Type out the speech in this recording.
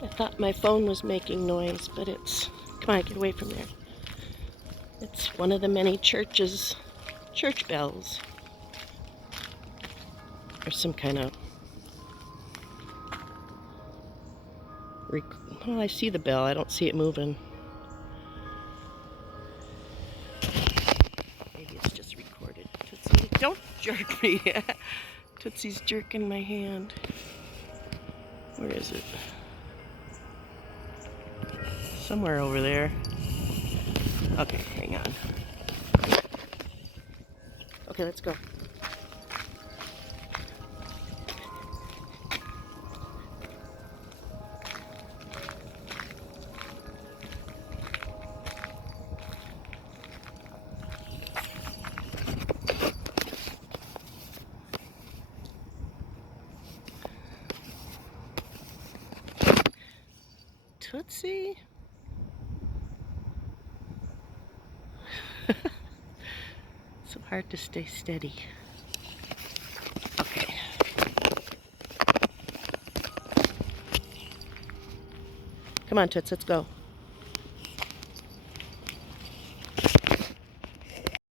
I thought my phone was making noise, but it's... Come on, get away from there. It's one of the many church bells. Or some kind of... Well, I see the bell. I don't see it moving. Maybe it's just recorded. Tootsie, don't jerk me. Tootsie's jerking my hand. Where is it? Somewhere over there. Okay, hang on. Okay, let's go. Tootsie? So hard to stay steady. Okay. Come on, Toots, let's go.